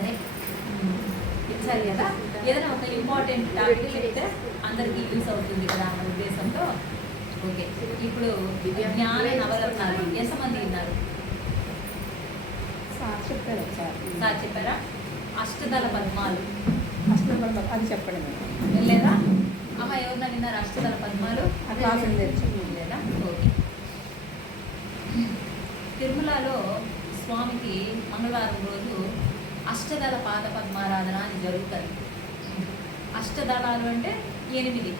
సరే ఇచ్చారు కదా, ఏదైనా ఒక ఇంపార్టెంట్ టాపిక్ చెప్తే అందరికీ యూస్ అవుతుంది కదా అన్న ఉద్దేశంతో. ఓకే, ఇప్పుడు జ్ఞాన నవరత్నాలు ఎంతమంది విన్నారు? సార్ చెప్పారా? అష్టదళ పద్మాలు అది చెప్పండి లేదా అమ్మ? ఎవరన్నా విన్నారు అష్టదళ పద్మాలు? లేదా? ఓకే. తిరుమలలో స్వామికి మంగళవారం రోజు అష్టదళ పాద పద్మారాధన అని జరుగుతుంది. అష్టదళాలు అంటే 8,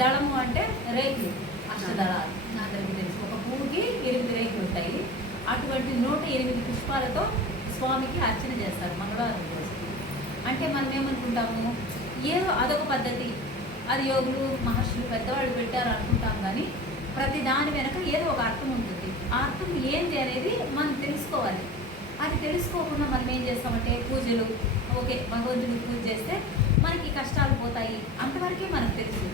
దళము అంటే రేకులు. అష్టదళాలు అందరికీ తెలుసు, ఒక పువ్వుకి 8 రేకులు ఉంటాయి. అటువంటి 108 పుష్పాలతో స్వామికి అర్చన చేస్తారు మంగళవారం రోజు. అంటే మనం ఏమనుకుంటాము, ఏదో అదొక పద్ధతి, అది యోగులు మహర్షులు పెద్దవాళ్ళు పెట్టారు అనుకుంటాం. కానీ ప్రతి దాని వెనక ఏదో ఒక అర్థం ఉంటుంది. ఆ అర్థం ఏంటి అనేది మనం తెలుసుకోవాలి. అది తెలుసుకోకుండా మనం ఏం చేస్తామంటే పూజలు, ఓకే భగవంతుడికి పూజ చేస్తే మనకి కష్టాలు పోతాయి అంతవరకే మనకు తెలుసు.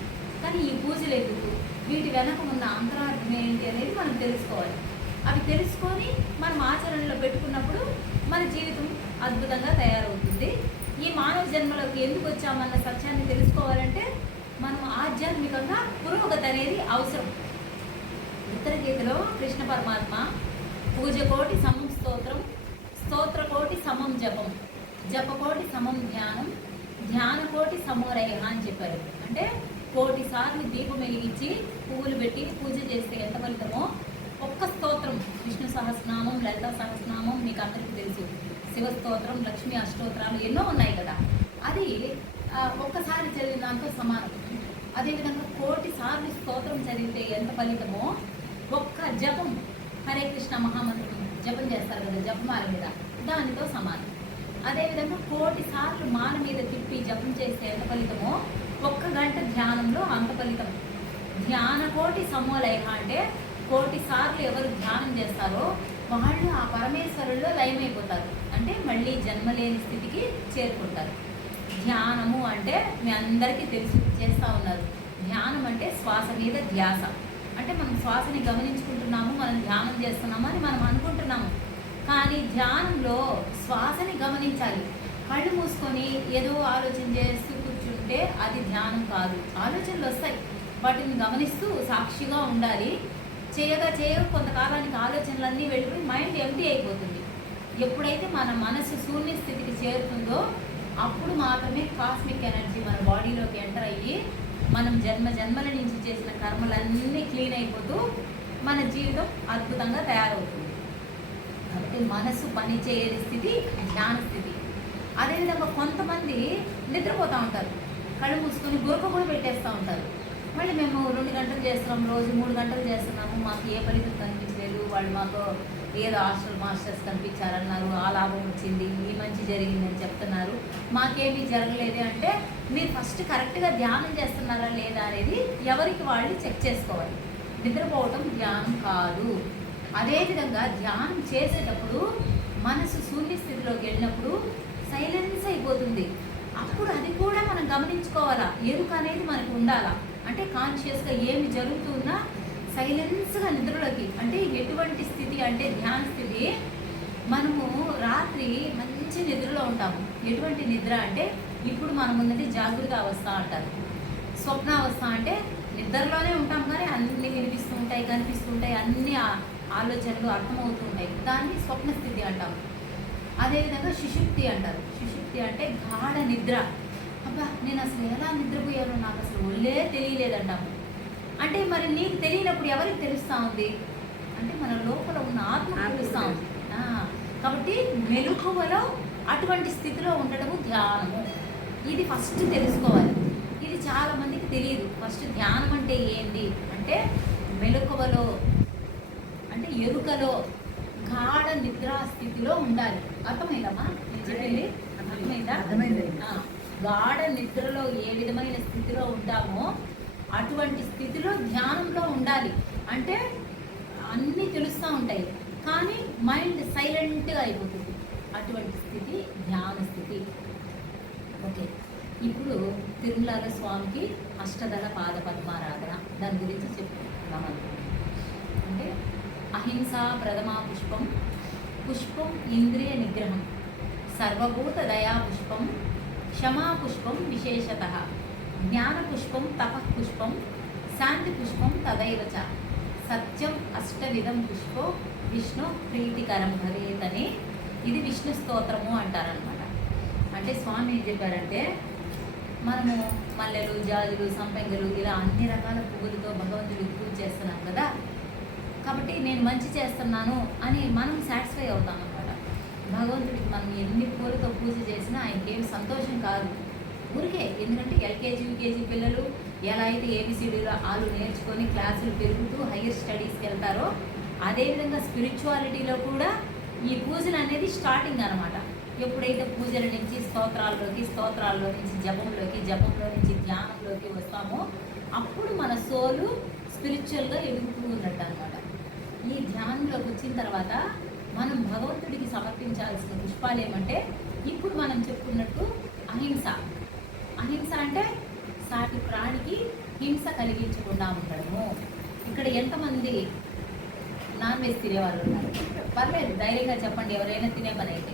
కానీ ఈ పూజలు ఎందుకు, వీటి వెనక ఉన్న అంతరార్థం ఏంటి అనేది మనం తెలుసుకోవాలి. అవి తెలుసుకొని మనం ఆచరణలో పెట్టుకున్నప్పుడు మన జీవితం అద్భుతంగా తయారవుతుంది. ఈ మానవ జన్మలోకి ఎందుకు వచ్చామన్న సత్యాన్ని తెలుసుకోవాలంటే మనం ఆధ్యాత్మికంగా పురోగతి అనేది అవసరం. ఉత్తర గీతలో కృష్ణ పరమాత్మ పూజకోటి సమం స్తోత్రం, స్తోత్రకోటి సమం జపం, జపకోటి సమం ధ్యానం, ధ్యానకోటి సమోరయ అని చెప్పారు. అంటే 1,000 సార్లు దీపం వెలిగించి పువ్వులు పెట్టి పూజ చేస్తే ఎంత ఫలితమో, ఒక్క స్తోత్రం విష్ణు సహస్రనామం, లలిత సహస్రనామం మీకు అందరికీ తెలుసు, శివస్తోత్రం, లక్ష్మీ అష్టోత్తరాలు ఎన్నో ఉన్నాయి కదా, అది ఒక్కసారి చదివిన దాంతో సమానం. అదేవిధంగా 1,000 సార్లు స్తోత్రం చదివితే ఎంత ఫలితమో, ఒక్క జపం హరే కృష్ణ మహామంత్రం జపం చేస్తారు కదా జపమాల మీద, దానితో సమానం. అదేవిధంగా 1,000 సార్లు మాల మీద తిప్పి జపం చేస్తే ఎంత ఫలితమో, 1 గంట ధ్యానంలో అంత ఫలితం. ధ్యానకోటి సమోలయ అంటే 1,000 సార్లు ఎవరు ధ్యానం చేస్తారో వాళ్ళు ఆ పరమేశ్వరుల్లో లయమైపోతారు. అంటే మళ్ళీ జన్మలేని స్థితికి చేరుకుంటారు. ధ్యానము అంటే మీ అందరికీ తెలుసు, చేస్తూ ఉన్నారు. ధ్యానం అంటే శ్వాస మీద ధ్యాస. అంటే మనం శ్వాసని గమనించుకుంటున్నాము, మనం ధ్యానం చేస్తున్నాము అని మనం అనుకుంటున్నాము. కానీ ధ్యానంలో శ్వాసని గమనించాలి. కళ్ళు మూసుకొని ఏదో ఆలోచన చేస్తూ కూర్చుంటే అది ధ్యానం కాదు. ఆలోచనలు వస్తాయి, వాటిని గమనిస్తూ సాక్షిగా ఉండాలి. చేయగా కొంతకాలానికి ఆలోచనలన్నీ వెళ్ళిపోయి మైండ్ ఎంటీ అయిపోతుంది. ఎప్పుడైతే మన మనసు శూన్య స్థితికి చేరుతుందో అప్పుడు మాత్రమే కాస్మిక్ ఎనర్జీ మన బాడీలోకి ఎంటర్ అయ్యి మనం జన్మల నుంచి చేసిన కర్మలన్నీ క్లీన్ అయిపోతూ మన జీవితం అద్భుతంగా తయారవుతుంది. కాబట్టి మనసు పని చేయని స్థితి ధ్యాన స్థితి. అదేవిధంగా కొంతమంది నిద్రపోతూ ఉంటారు, కళ్ళు మూసుకొని గురక కూడా పెట్టేస్తూ ఉంటారు. మళ్ళీ మేము 2 గంటలు చేస్తున్నాం, రోజు 3 గంటలు చేస్తున్నాము, మాకు ఏ ఫలితం కనిపించలేదు, వాళ్ళు మాకు ఏదో హాస్టల్ మాస్టర్స్ కనిపించారన్నారు, ఆ లాభం వచ్చింది, ఈ మంచి జరిగిందని చెప్తున్నారు, మాకేమీ జరగలేదు. అంటే మీరు ఫస్ట్ కరెక్ట్గా ధ్యానం చేస్తున్నారా లేదా అనేది ఎవరికి వాళ్ళు చెక్ చేసుకోవాలి. నిద్రపోవటం ధ్యానం కాదు. అదేవిధంగా ధ్యానం చేసేటప్పుడు మనసు శూన్య స్థితిలోకి వెళ్ళినప్పుడు సైలెన్స్ అయిపోతుంది. అప్పుడు అది కూడా మనం గమనించుకోవాలా, ఎరుక అనేది మనకు ఉండాలా. అంటే కాన్షియస్గా ఏమి జరుగుతున్నా సైలెన్స్గా నిద్రలోకి, అంటే ఎటువంటి స్థితి అంటే ధ్యాన స్థితి. మనము రాత్రి మంచి నిద్రలో ఉంటాము. ఎటువంటి నిద్ర అంటే ఇప్పుడు మనం ఉన్నది జాగృత అవస్థ అంటారు. స్వప్నావస్థ అంటే నిద్రలోనే ఉంటాం కానీ అన్నీ వినిపిస్తూ ఉంటాయి, కనిపిస్తూ ఉంటాయి, అన్ని ఆలోచనలు అర్థమవుతూ ఉంటాయి, దాన్ని స్వప్న స్థితి అంటాము. అదేవిధంగా సుషుప్తి అంటారు. సుషుప్తి అంటే గాఢ నిద్ర. అబ్బా నేను అసలు ఎలా నిద్రపోయానో నాకు అసలు ఒళ్ళే తెలియలేదంటాము. అంటే మరి నీకు తెలియనప్పుడు ఎవరికి తెలుస్తూ ఉంది అంటే మన లోపల ఉన్న ఆత్మ తెలుస్తూ ఉంది. కాబట్టి మెలకువలో అటువంటి స్థితిలో ఉండడము ధ్యానము. ఇది ఫస్ట్ తెలుసుకోవాలి. ఇది చాలామందికి తెలియదు. ఫస్ట్ ధ్యానం అంటే ఏంటి అంటే మెలకువలో అంటే ఎరుకలో గాఢ నిద్రా స్థితిలో ఉండాలి. అర్థమైందమ్మా నేను చెప్పింది? అర్థమైందా? గాఢ నిద్రలో ఏ విధమైన స్థితిలో ఉంటామో అటువంటి స్థితిలో ధ్యానంలో ఉండాలి. అంటే అన్నీ తెలుస్తూ ఉంటాయి కానీ మైండ్ సైలెంట్గా అయిపోతుంది. అటువంటి స్థితి ధ్యాన స్థితి. ఓకే, ఇప్పుడు తిరుమల స్వామికి అష్టదళ పాద పద్మారాధన దాని గురించి చెప్పుకుంటున్నాం. అంటే అహింస ప్రథమా పుష్పం, పుష్పం ఇంద్రియ నిగ్రహం, సర్వభూత దయా పుష్పం, క్షమా పుష్పం విశేషతః, జ్ఞాన పుష్పం తపః పుష్పం, శాంతి పుష్పం తదైవ చ, సత్యం అష్టవిధం పుష్పో విష్ణు ప్రీతికరం భవేతని. ఇది విష్ణు స్తోత్రము అంటారనమాట. అంటే స్వామి ఏం చెప్పారంటే, మనము మల్లెలు, జాజులు, సంపెంగలు ఇలా అన్ని రకాల పువ్వులతో భగవంతుడికి పూజ చేస్తున్నాం కదా, కాబట్టి నేను మంచి చేస్తున్నాను అని మనం సాటిస్ఫై అవుతాం అనమాట. భగవంతుడికి మనం ఎన్ని పూలతో పూజ చేసినా ఆయనకి ఏం సంతోషం కాదు ఊరికే. ఎందుకంటే ఎల్కేజీ యూకేజీ పిల్లలు ఎలా అయితే ఏబిసిడీలో ఆలు నేర్చుకొని క్లాసులు పెరుగుతూ హయ్యర్ స్టడీస్కి వెళ్తారో, అదేవిధంగా స్పిరిచువాలిటీలో కూడా ఈ పూజలు అనేది స్టార్టింగ్ అనమాట. ఎప్పుడైతే పూజల నుంచి స్తోత్రాల్లోకి, స్తోత్రాల్లో నుంచి జపంలోకి, జపంలో నుంచి ధ్యానంలోకి వస్తామో అప్పుడు మన సోలు స్పిరిచువల్గా ఎదుగుతూ ఉన్నట్టు అనమాట. ఈ ధ్యానంలోకి వచ్చిన తర్వాత మనం భగవంతుడికి సమర్పించాల్సిన పుష్పాలు ఏమంటే, ఇప్పుడు మనం చెప్పుకున్నట్టు అహింస. అహింస అంటే సాటి ప్రాణికి హింస కలిగించకుండా ఉండడము. ఇక్కడ ఎంతమంది నాన్ వెజ్ తినేవాళ్ళు ఉన్నారు? పర్లేదు, ధైర్యంగా చెప్పండి. ఎవరైనా తినే పని అయితే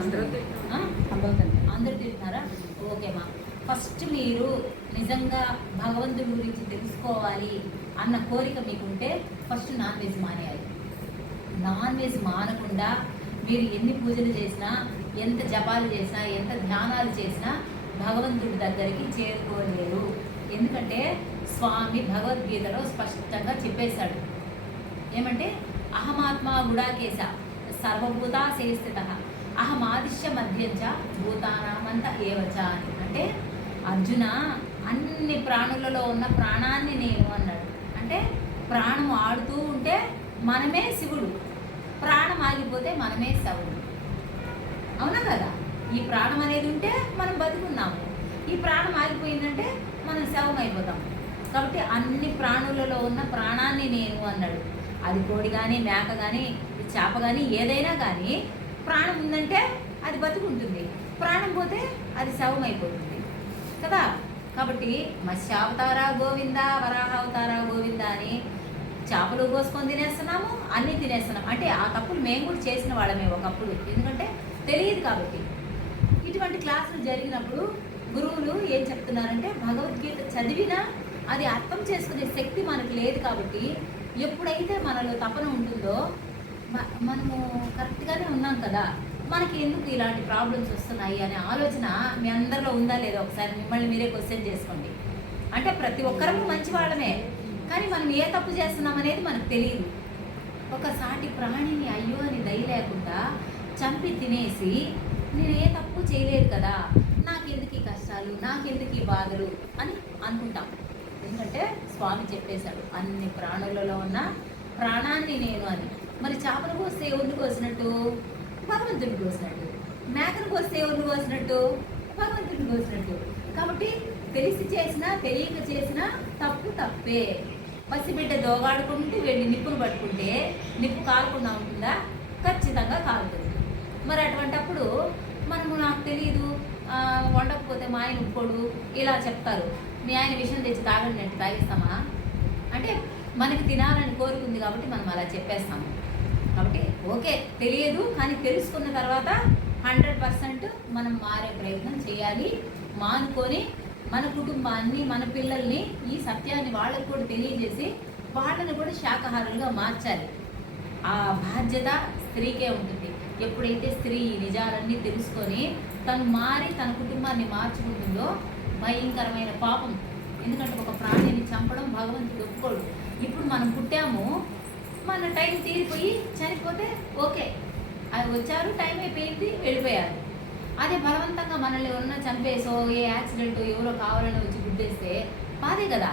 అందరూ తింటున్నారా? ఓకేమా. ఫస్ట్ మీరు నిజంగా భగవంతుడి గురించి తెలుసుకోవాలి అన్న కోరిక మీకుంటే ఫస్ట్ నాన్ వెజ్ మానేయాలి. నాన్ వెజ్ మానకుండా మీరు ఎన్ని పూజలు చేసినా, ఎంత జపాలు చేసినా, ఎంత ధ్యానాలు చేసినా భగవంతుడి దగ్గరికి చేరుకోలేరు. ఎందుకంటే స్వామి భగవద్గీతలో స్పష్టంగా చెప్పేశాడు. ఏమంటే, అహమాత్మా గుడాకేశ సర్వభూతా సేస్థిత అహమాదిశ్య మధ్యంచ భూతానామంత ఏవచ అని. అంటే అర్జున, అన్ని ప్రాణులలో ఉన్న ప్రాణాన్ని నేను అన్నాడు. అంటే ప్రాణం ఆడుతూ ఉంటే మనమే శివుడు, ప్రాణం ఆగిపోతే మనమే శవుడు. అవునా కదా? ఈ ప్రాణం అనేది ఉంటే మనం బతుకున్నాము, ఈ ప్రాణం ఆగిపోయిందంటే మనం శవం అయిపోతాం. కాబట్టి అన్ని ప్రాణులలో ఉన్న ప్రాణాన్ని నేను అన్నాడు. అది కోడి కానీ, మేక కానీ, చేప కానీ, ఏదైనా కానీ ప్రాణం ఉందంటే అది బతుకుంటుంది, ప్రాణం పోతే అది శవం అయిపోతుంది కదా. కాబట్టి మత్స్యావతారా గోవింద, వరాహావతారా గోవింద అని చేపలు కోసుకొని తినేస్తున్నాము, అన్నీ తినేస్తున్నాం. అంటే ఆ తప్పులు మేము కూడా చేసిన వాళ్ళమే ఒకప్పుడు, ఎందుకంటే తెలియదు కాబట్టి. ఇటువంటి క్లాసులు జరిగినప్పుడు గురువులు ఏం చెప్తున్నారంటే, భగవద్గీత చదివినా అది అర్థం చేసుకునే శక్తి మనకు లేదు కాబట్టి, ఎప్పుడైతే మనలో తపన ఉంటుందో మనము కరెక్ట్గానే ఉన్నాం కదా, మనకి ఎందుకు ఇలాంటి ప్రాబ్లమ్స్ వస్తున్నాయి అనే ఆలోచన మీ అందరిలో ఉందా లేదా ఒకసారి మిమ్మల్ని మీరే క్వశ్చన్ చేసుకోండి. అంటే ప్రతి ఒక్కరము మంచి వాళ్ళమే, కానీ మనం ఏ తప్పు చేస్తున్నాం అనేది మనకు తెలియదు. ఒక సాటి ప్రాణిని అయ్యో అని దయ లేకుండా చంపి తినేసి నేను ఏ తప్పు చేయలేదు కదా, నాకెందుకు ఈ కష్టాలు, నాకెందుకు ఈ బాధలు అని అనుకుంటాం. ఎందుకంటే స్వామి చెప్పేశాడు, అన్ని ప్రాణులలో ఉన్న ప్రాణాన్ని నేను అని. మరి చేపలు కోస్తే ఎవరిని కోసినట్టు? భగవంతుడిని కోసినట్టు. మేకను కోస్తే ఎవరిని కోసినట్టు? భగవంతుడిని కోసినట్టు. కాబట్టి తెలిసి చేసినా తెలియక చేసినా తప్పు తప్పే. పసిబిడ్డ దోగాడుకుంటూ వెళ్ళి నిప్పును పట్టుకుంటే నిప్పు కాలకుండా ఉంటుందా? ఖచ్చితంగా కాలుతుంది. మరి అటువంటప్పుడు మనము నాకు తెలియదు, వండకపోతే మా ఆయన ఉప్పోడు ఇలా చెప్తారు, మీ ఆయన విషయం తెచ్చి తాగండి అంటే తాగిస్తామా? అంటే మనకి తినాలని కోరుకుంది కాబట్టి మనం అలా చెప్పేస్తాము. కాబట్టి ఓకే, తెలియదు కానీ తెలుసుకున్న తర్వాత 100% మనం మారే ప్రయత్నం చేయాలి. మానుకొని మన కుటుంబాన్ని, మన పిల్లల్ని ఈ సత్యాన్ని వాళ్ళకు కూడా తెలియజేసి వాళ్ళని కూడా శాకాహారులుగా మార్చాలి. ఆ బాధ్యత స్త్రీకే ఉంటుంది. ఎప్పుడైతే స్త్రీ ఈ నిజాలన్నీ తెలుసుకొని తను మారి తన కుటుంబాన్ని మార్చుకుంటుందో భయంకరమైన పాపం. ఎందుకంటే ఒక ప్రాణిని చంపడం భగవంతుడు ఒప్పుకోడు. ఇప్పుడు మనం పుట్టాము, మన టైం తీరిపోయి చనిపోతే ఓకే, అది వచ్చారు, టైం అయిపోయింది, వెళ్ళిపోయారు. అదే బలవంతంగా మనల్ని ఉన్న చంపేసో, ఏ యాక్సిడెంట్ ఎవరో కావాలని వచ్చి గుద్దేస్తే బాధే కదా,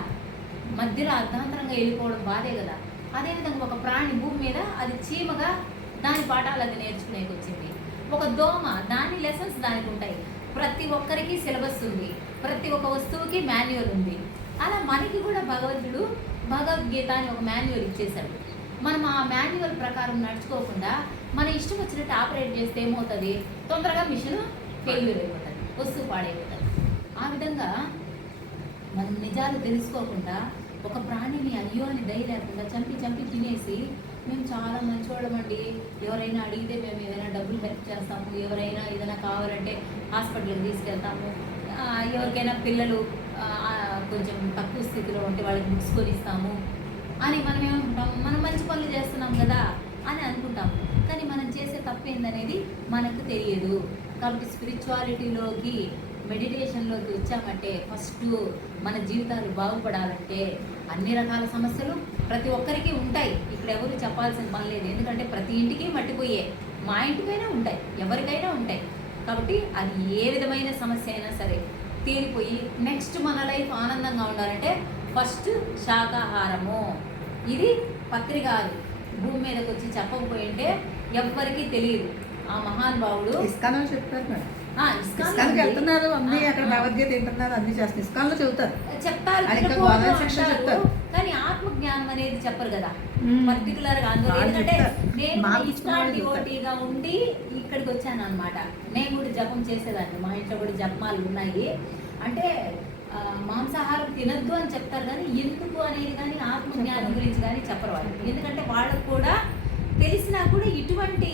మధ్యలో అర్ధాంతరంగా వెళ్ళిపోవడం బాధే కదా. అదేవిధంగా ఒక ప్రాణి భూమి మీద అది చీమగా దాని పాఠాలు అది నేర్చుకునేకి వచ్చింది. ఒక దోమ, దాని లెసన్స్ దానికి ఉంటాయి. ప్రతి ఒక్కరికి సిలబస్ ఉంది, ప్రతి ఒక్క వస్తువుకి మాన్యువల్ ఉంది. అలా మనకి కూడా భగవంతుడు భగవద్గీత అని ఒక మాన్యువల్ ఇచ్చేశాడు. మనం ఆ మాన్యువల్ ప్రకారం నడుచుకోకుండా మన ఇష్టం వచ్చినట్టు ఆపరేట్ చేస్తే ఏమవుతుంది? తొందరగా మిషన్ ఫెయిల్యూర్ అయిపోతుంది, వస్తువు పాడైపోతుంది. ఆ విధంగా మనం నిజాలు తెలుసుకోకుండా ఒక ప్రాణిని అయ్యో అని దయ లేకుండా చంపి తినేసి మేము చాలా మంచివాళ్ళమండి, ఎవరైనా అడిగితే మేము ఏదైనా డబ్బులు హెల్ప్ చేస్తాము, ఎవరైనా ఏదైనా కావాలంటే హాస్పిటల్కి తీసుకెళ్తాము, ఎవరికైనా పిల్లలు కొంచెం తక్కువ స్థితిలో ఉంటే వాళ్ళకి బుక్స్ కొనిస్తాము అని మనం ఏమనుకుంటాం, మనం మంచి పనులు చేస్తున్నాం కదా అని అనుకుంటాం. కానీ మనం చేసే తప్పు ఏందనేది మనకు తెలియదు. కాబట్టి స్పిరిచువాలిటీలోకి, మెడిటేషన్లోకి వచ్చామంటే ఫస్ట్ మన జీవితాలు బాగుపడాలంటే అన్ని రకాల సమస్యలు ప్రతి ఒక్కరికి ఉంటాయి. ఇక్కడ ఎవరు చెప్పాల్సిన పని లేదు, ఎందుకంటే ప్రతి ఇంటికి మట్టిపోయే, మా ఇంటికైనా ఉంటాయి, ఎవరికైనా ఉంటాయి. కాబట్టి అది ఏ విధమైన సమస్య అయినా సరే తీరిపోయి నెక్స్ట్ మన లైఫ్ ఆనందంగా ఉండాలంటే ఫస్ట్ శాకాహారము. ఇది పత్రికారు భూమి మీదకి వచ్చి చెప్పకపోయింటే ఎవ్వరికీ తెలియదు. ఆ మహానుభావుడు ఇస్కాన్లో చెప్తారు మేడం. ఇస్కాన్కి వెళ్తున్నారు, అన్ని అక్కడ భగవద్గీత తింటున్నారు, అన్ని చేస్తున్నారు. ఇస్కాన్లో చెబుతారు, చెప్తారు, కానీ ఆత్మజ్ఞానం అనేది చెప్పరు కదా పర్టికులర్ గా. అందులో ఏంటంటే నేను ఇస్కాన్ డివోటీగా ఉండి ఇక్కడికి వచ్చాను అనమాట. నేను కూడా జపం చేసేదాన్ని, మా ఇంట్లో కూడా జపమాలు ఉన్నాయి. అంటే మాంసాహారం తినద్దు అని చెప్తారు, కానీ ఎందుకు అనేది కానీ ఆత్మజ్ఞానం గురించి కానీ చెప్పరు వాళ్ళు. ఎందుకంటే వాళ్ళకు కూడా తెలిసినా కూడా ఇటువంటి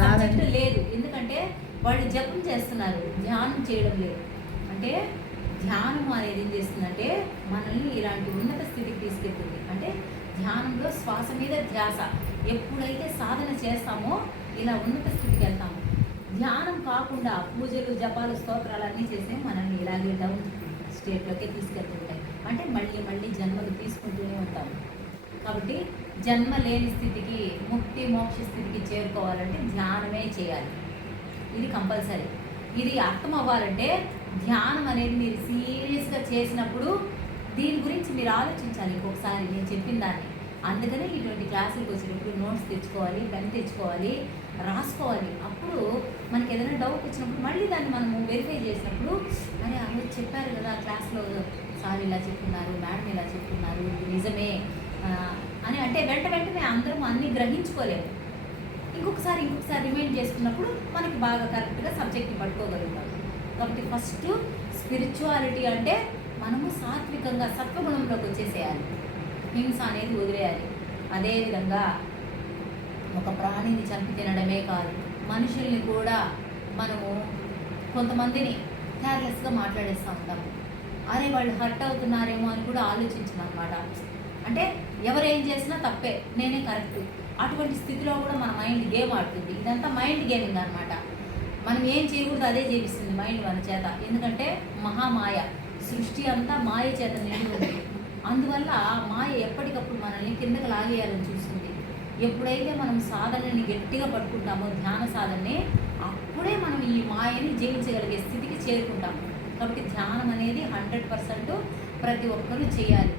సబ్జెక్ట్ లేదు, ఎందుకంటే వాళ్ళు జపం చేస్తున్నారు, ధ్యానం చేయడం లేదు. అంటే ధ్యానం అనేది ఏం చేస్తుందంటే మనల్ని ఇలాంటి ఉన్నత స్థితికి తీసుకెళ్తుంది. అంటే ధ్యానంలో శ్వాస మీద ధ్యాస. ఎప్పుడైతే సాధన చేస్తామో ఇలా ఉన్నత స్థితికి వెళ్తాము. ధ్యానం కాకుండా పూజలు, జపాలు, స్తోత్రాలు అన్నీ చేస్తే మనల్ని ఇలాగే డౌన్ స్టేట్లోకి తీసుకెళ్తుంటాయి. అంటే మళ్ళీ మళ్ళీ జన్మలు తీసుకుంటూనే ఉంటాము. కాబట్టి జన్మ లేని స్థితికి, ముక్తి మోక్ష స్థితికి చేరుకోవాలంటే ధ్యానమే చేయాలి. ఇది కంపల్సరీ. ఇది అర్థం అవ్వాలంటే ధ్యానం అనేది మీరు సీరియస్గా చేసినప్పుడు దీని గురించి మీరు ఆలోచించాలి ఇంకొకసారి నేను చెప్పిన దాన్ని. అందుకనే ఇటువంటి క్లాసులకు వచ్చేటప్పుడు నోట్స్ తెచ్చుకోవాలి, పెన్ తెచ్చుకోవాలి, రాసుకోవాలి. అప్పుడు మనకి ఏదైనా డౌట్ వచ్చినప్పుడు మళ్ళీ దాన్ని మనము వెరిఫై చేసినప్పుడు అరే ఆ రోజు చెప్పారు కదా క్లాస్లో, సార్ ఇలా చెప్తున్నారు, మేడం ఇలా చెప్తున్నారు, ఇది నిజమే అని అంటే వెంటనే అందరం అన్నీ గ్రహించుకోలేము. ఇంకొకసారి రిమైండ్ చేసుకున్నప్పుడు మనకి బాగా కరెక్ట్గా సబ్జెక్ట్ని పట్టుకోగలుగుతాం. కాబట్టి ఫస్ట్ స్పిరిచువాలిటీ అంటే మనము సాత్వికంగా సత్వగుణంలోకి వచ్చేసేయాలి, హింస అనేది వదిలేయాలి. అదేవిధంగా ఒక ప్రాణిని చంపి తినడమే కాదు, మనుషుల్ని కూడా మనము కొంతమందిని కేర్లెస్గా మాట్లాడేస్తూ ఉంటాము. అరే వాళ్ళు హర్ట్ అవుతున్నారేమో అని కూడా ఆలోచించను అనమాట. అంటే ఎవరేం చేసినా తప్పే, నేనే కరెక్ట్, అటువంటి స్థితిలో కూడా మన మైండ్ గేమ్ ఆడుతుంది. ఇదంతా మైండ్ గేమింగ్ అనమాట. మనం ఏం చేయకూడదు అదే చేపిస్తుంది మైండ్ మన చేత. ఎందుకంటే మహామాయ, సృష్టి అంతా మాయ చేత నిండి ఉంది. అందువల్ల మాయ ఎప్పటికప్పుడు మనల్ని కిందకి లాగేయాలని చూస్తుంది. ఎప్పుడైతే మనం సాధనని గట్టిగా పట్టుకుంటామో, ధ్యాన సాధనని, అప్పుడే మనం ఈ మాయని జయించగలిగే స్థితికి చేరుకుంటాం. కాబట్టి ధ్యానం అనేది 100% ప్రతి ఒక్కరూ చేయాలి.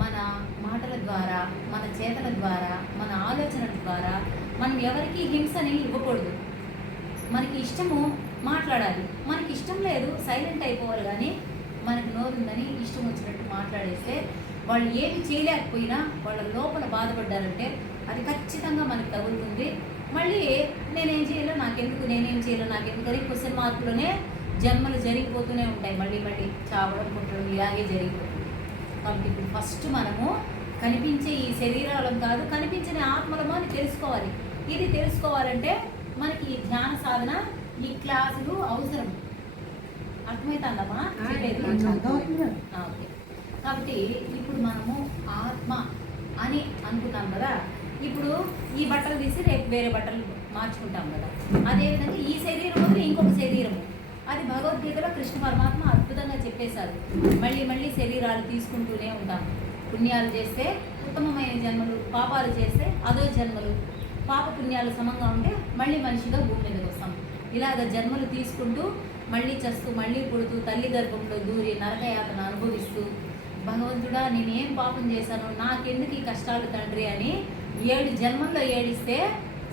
మన మాటల ద్వారా, మన చేతల ద్వారా, మన ఆలోచనల ద్వారా మనం ఎవరికి హింసని ఇవ్వకూడదు. మనకి ఇష్టము మాట్లాడాలి, మనకి ఇష్టం లేదు సైలెంట్ అయిపోవాలి. కానీ మనకి నోరుందని ఇష్టం వచ్చినట్టు మాట్లాడేస్తే వాళ్ళు ఏమి చేయలేకపోయినా వాళ్ళ లోపల బాధపడ్డారంటే అది ఖచ్చితంగా మనకు తగులుతుంది. మళ్ళీ నేనేం చేయాలో నాకెందుకు, నేనేం చేయాలో నాకెందుకు అని క్వశ్చన్ మార్కులోనే జన్మలు జరిగిపోతూనే ఉంటాయి. మళ్ళీ చావడం, పుట్టడం ఇలాగే జరిగిపోతుంది. కాబట్టి ఇప్పుడు ఫస్ట్ మనము కనిపించే ఈ శరీరాలం కాదు, కనిపించని ఆత్మలము అని తెలుసుకోవాలి. ఇది తెలుసుకోవాలంటే మనకి ఈ ధ్యాన సాధన, ఈ క్లాసులు అవసరం. అర్థమవుతుందమ్మా చెప్పేది? ఓకే. కాబట్టి ఇప్పుడు మనము ఆత్మ అని అనుకున్నాం కదా, ఇప్పుడు ఈ బట్టలు తీసి రేపు వేరే బట్టలు మార్చుకుంటాం కదా. అదేవిధంగా ఈ శరీరం వదిలి ఇంకొక శరీరము, అది భగవద్గీతలో కృష్ణ పరమాత్మ అద్భుతంగా చెప్పేశారు. మళ్ళీ శరీరాలు తీసుకుంటూనే ఉంటాం. పుణ్యాలు చేస్తే ఉత్తమమైన జన్మలు, పాపాలు చేస్తే అదో జన్మలు. పాప పుణ్యాలు సమంగా ఉంటే మళ్ళీ మనిషిగా భూమి మీదకి వస్తాం. ఇలాగ జన్మలు తీసుకుంటూ మళ్ళీ చస్తూ, మళ్ళీ పుడుతూ, తల్లి గర్భంలో దూరి నరకయాతన అనుభవిస్తూ, భగవంతుడా నేనేం పాపం చేశాను, నాకెందుకు ఈ కష్టాలు తండ్రి అని 7 జన్మల్లో ఏడిస్తే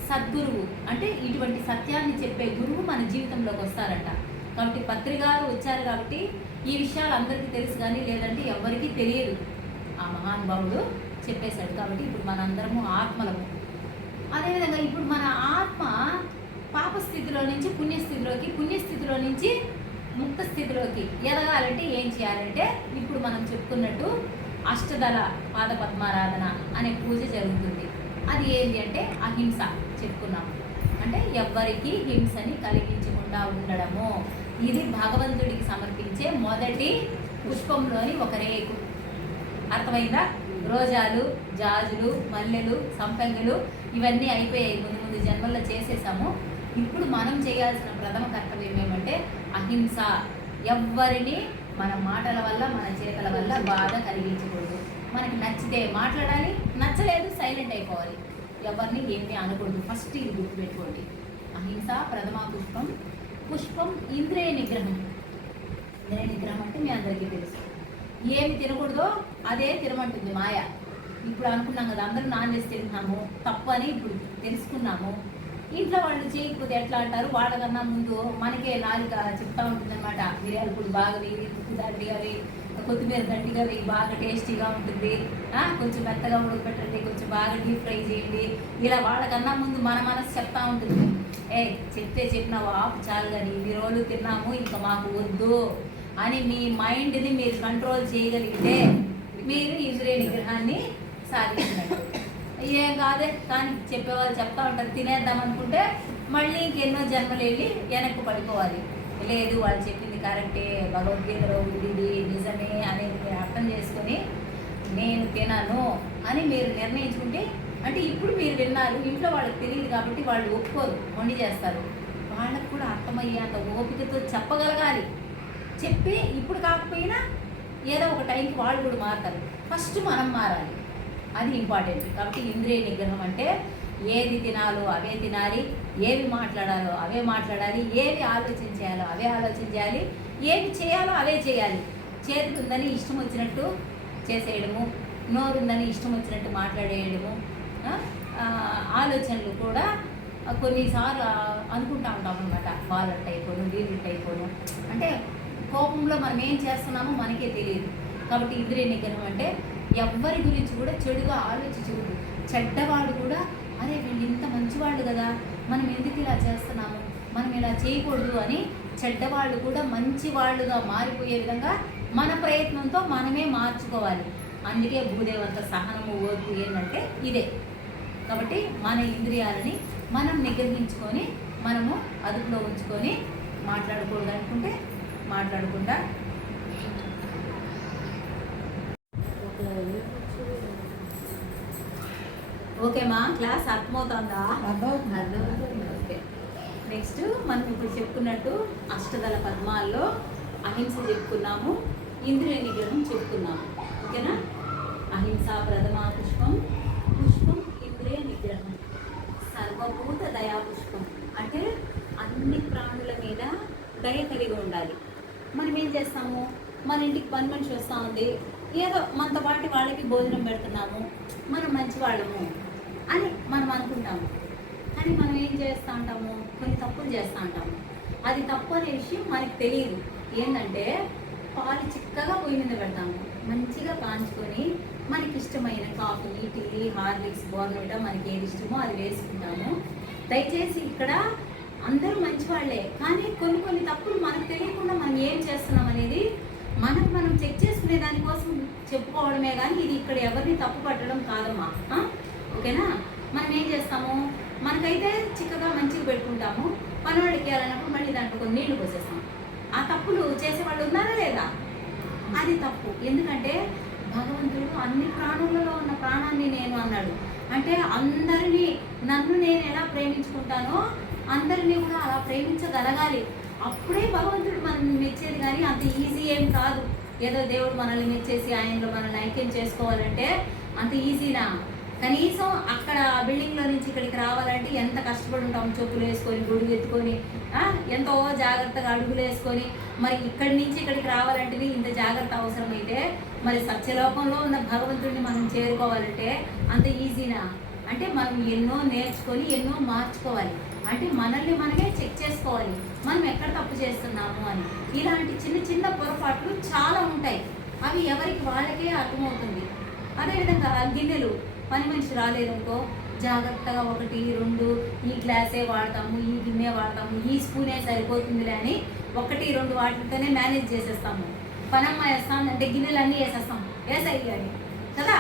సద్గురువు అంటే ఇటువంటి సత్యాన్ని చెప్పే గురువు మన జీవితంలోకి వస్తారంట. కాబట్టి పత్రికారు వచ్చారు కాబట్టి ఈ విషయాలు అందరికీ తెలుసు, కానీ లేదంటే ఎవరికీ తెలియదు. ఆ మహానుభావుడు చెప్పేశాడు. కాబట్టి ఇప్పుడు మనందరము ఆత్మలము. అదేవిధంగా ఇప్పుడు మన ఆత్మ పాప స్థితిలో నుంచి పుణ్యస్థితిలోకి, పుణ్యస్థితిలో నుంచి ముక్త స్థితిలోకి ఎదగాలంటే ఏం చేయాలంటే ఇప్పుడు మనం చెప్పుకున్నట్టు అష్టదళ పాద పద్మారాధన అనే పూజ జరుగుతుంది. అది ఏంటి అంటే అహింస చెప్పుకున్నాము. అంటే ఎవ్వరికి హింసని కలిగించకుండా ఉండడము. ఇది భగవంతుడికి సమర్పించే మొదటి పుష్పంలోని ఒక రేకు. అర్థమైందా? రోజాలు, జాజులు, మల్లెలు, సంపెంగలు ఇవన్నీ అయిపోయాయి, ముందు ముందు జన్మల్లో చేసేసాము. ఇప్పుడు మనం చేయాల్సిన ప్రథమ కర్తవ్యం ఏమంటే అహింస. ఎవ్వరిని మన మాటల వల్ల మన చేతల వల్ల బాధ కలిగించకూడదు. మనకి నచ్చితే మాట్లాడాలి, నచ్చలేదు సైలెంట్ అయిపోవాలి. ఎవరిని ఏమీ అనకూడదు. ఫస్ట్ ఇది గుర్తుపెట్టుకోండి. అహింస ప్రథమ పుష్పం. పుష్పం ఇంద్రియ నిగ్రహం. ఇంద్రియ నిగ్రహం అంటే మీ అందరికీ తెలుసు. ఏమి తినకూడదో అదే తినమంటుంది మాయ. ఇప్పుడు అనుకున్నాం కదా, అందరూ నాన్ వెజ్ తింటున్నాము, తప్పు అని ఇప్పుడు తెలుసుకున్నాము. ఇంట్లో వాళ్ళు చేయకపోతే ఎట్లా అంటారు? వాళ్ళకన్నా ముందు మనకే నాలుక చెప్తా ఉంటుంది అనమాట. మిరియాల పొడి బాగా వేయి, ఉప్పు దండిగా వేయి, కొత్తిమీర దండిగా వేయి, బాగా టేస్టీగా ఉంటుంది, కొంచెం మెత్తగా ఉడకపెట్టండి, కొంచెం బాగా డీప్ ఫ్రై చేయండి. ఇలా వాళ్ళకన్నా ముందు మన మనసు చెప్తా ఉంటుంది. చెప్తే చెప్పినావు ఆపు చాలు, కానీ ఇన్ని రోజులు తిన్నాము ఇంకా మాకు వద్దు అని మీ మైండ్ని మీరు కంట్రోల్ చేయగలిగితే మీరు ఇంద్రియ నిగ్రహాన్ని సాధించినట్టు. ఏం కాదే కానీ చెప్పేవాళ్ళు చెప్తా ఉంటారు, తినేద్దాం అనుకుంటే మళ్ళీ ఇంకెన్నో జన్మలు వెళ్ళి వెనక్కి పడిపోవాలి. లేదు వాళ్ళు చెప్పింది కరెక్టే, భగవద్గీతలో ఇది నిజమే అనేది మీరు అర్థం చేసుకొని నేను తినను అని మీరు నిర్ణయించుకుంటే, అంటే ఇప్పుడు మీరు విన్నారు, ఇంట్లో వాళ్ళకి తెలియదు కాబట్టి వాళ్ళు ఒప్పుకోరు, మొండి చేస్తారు. వాళ్ళకు కూడా అర్థమయ్యేంత ఓపికతో చెప్పగలగాలి. చెప్పి ఇప్పుడు కాకపోయినా ఏదో ఒక టైంకి వాళ్ళు కూడా మారుతారు. ఫస్ట్ మనం మారాలి, అది ఇంపార్టెంట్. కాబట్టి ఇంద్రియ నిగ్రహం అంటే ఏది తినాలో అవే తినాలి, ఏవి మాట్లాడాలో అవే మాట్లాడాలి, ఏవి ఆలోచించాలో అవే ఆలోచించాలి, ఏవి చేయాలో అవే చేయాలి. చేతులు ఉందని ఇష్టం వచ్చినట్టు చేసేయడము, నోరు ఉందని ఇష్టం వచ్చినట్టు మాట్లాడేయడము, ఆలోచనలు కూడా కొన్నిసార్లు అనుకుంటా ఉంటాం అనమాట. వాళ్ళట్ అయిపోను, వీళ్ళట్ అయిపోను, అంటే కోపంలో మనం ఏం చేస్తున్నామో మనకే తెలియదు. కాబట్టి ఇంద్రియ నిగ్రహం అంటే ఎవ్వరి గురించి కూడా చెడుగా ఆలోచించకూడదు. చెడ్డవాడు కూడా అరే వీళ్ళు ఇంత మంచివాళ్ళు కదా, మనం ఎందుకు ఇలా చేస్తున్నాము, మనం ఇలా చేయకూడదు అని చెడ్డవాళ్ళు కూడా మంచివాళ్ళుగా మారిపోయే విధంగా మన ప్రయత్నంతో మనమే మార్చుకోవాలి. అందుకే భూదేవంత సహనము ఓర్పు ఏంటంటే ఇదే. కాబట్టి మన ఇంద్రియాలని మనం నిగ్రహించుకొని మనము అదుపులో ఉంచుకొని మాట్లాడకూడదు అనుకుంటే మాట్లాడకుండా ఓకేమా? క్లాస్ అర్థమవుతుందా? అర్థమవుతుంది. ఓకే. నెక్స్ట్ మనం ఇప్పుడు చెప్పుకున్నట్టు అష్టదళ పద్మాల్లో అహింస చెప్పుకున్నాము, ఇంద్రియ నిగ్రహం చెప్పుకున్నాము. ఓకేనా? అహింస ప్రథమ పుష్పం. పుష్పం ఇంద్రియ నిగ్రహం. సర్వభూత దయా పుష్పం అంటే అన్ని ప్రాణుల మీద దయ కలిగి ఉండాలి. మనం ఏం చేస్తాము, మన ఇంటికి పని మనిషి వస్తూ ఉంది, ఏదో మనతో పాటు వాళ్ళకి భోజనం పెడుతున్నాము, మనం మంచివాళ్ళము అని మనం అనుకుంటాము. కానీ మనం ఏం చేస్తూ ఉంటాము, కొన్ని తప్పులు చేస్తూ ఉంటాము. అది తప్పు అనే విషయం మనకి తెలియదు. ఏంటంటే పాలు చిక్కగా పొయ్యి మీద పెడతాము, మంచిగా కాంచుకొని మనకి ఇష్టమైన కాఫీ, టీ, హార్లిక్స్, బోర్న్విటా మనకి ఏది ఇష్టమో అది వేసుకుంటాము. దయచేసి ఇక్కడ అందరూ మంచివాళ్లే, కానీ కొన్ని తప్పులు మనకు తెలియకుండా మనం ఏం చేస్తున్నాం అనేది మనం చెక్ చేసుకునే దానికోసం చెప్పుకోవడమే, కానీ ఇది ఇక్కడ ఎవరిని తప్పు పట్టడం కాదమ్మా. ఓకేనా? మనం ఏం చేస్తాము, మనకైతే చిక్కగా మంచిగా పెట్టుకుంటాము, పనివాడికి వెళ్ళినప్పుడు మళ్ళీ దాంట్లో కొన్ని నీళ్లు పోసేస్తాం. ఆ తప్పులు చేసేవాళ్ళు ఉన్నారా లేదా? అది తప్పు. ఎందుకంటే భగవంతుడు అన్ని ప్రాణులలో ఉన్న ప్రాణాన్ని నేను అన్నాడు. అంటే అందరినీ నన్ను నేను ఎలా ప్రేమించుకుంటానో అందరినీ కూడా అలా ప్రేమించగలగాలి. అప్పుడే భగవంతుడు మనల్ని మెచ్చేది. కానీ అంత ఈజీ ఏం కాదు. ఏదో దేవుడు మనల్ని మెచ్చేసి ఆయనలో మనల్ని ఐక్యం చేసుకోవాలంటే అంత ఈజీనా? కనీసం అక్కడ ఆ బిల్డింగ్లో నుంచి ఇక్కడికి రావాలంటే ఎంత కష్టపడి ఉంటాము, చెప్పులు వేసుకొని గొడుగు ఎత్తుకొని ఎంతో జాగ్రత్తగా అడుగులు వేసుకొని, మరి ఇక్కడి నుంచి ఇక్కడికి రావాలంటే ఇంత జాగ్రత్త అవసరమైతే మరి సత్యలోకంలో ఉన్న భగవంతుడిని మనం చేరుకోవాలంటే అంత ఈజీనా? అంటే మనం ఎన్నో నేర్చుకొని ఎన్నో మార్చుకోవాలి. అంటే మనల్ని మనమే చెక్ చేసుకోవాలి, మనం ఎక్కడ తప్పు చేస్తున్నాము అని. ఇలాంటి చిన్న చిన్న పొరపాట్లు చాలా ఉంటాయి, అవి ఎవరికి వాళ్ళకే అర్థమవుతుంది. అదేవిధంగా గిన్నెలు పని మనిషి రాలేదనుకో, జాగ్రత్తగా 1, 2 ఈ గ్లాసే వాడతాము, ఈ గిన్నె వాడతాము, ఈ స్పూనే సరిపోతుందిలే అని 1, 2 వాటితోనే మేనేజ్ చేసేస్తాము. పనమ్మ వేస్తామంటే గిన్నెలు అన్నీ వేసేస్తాము, వేసాయి అని కదా.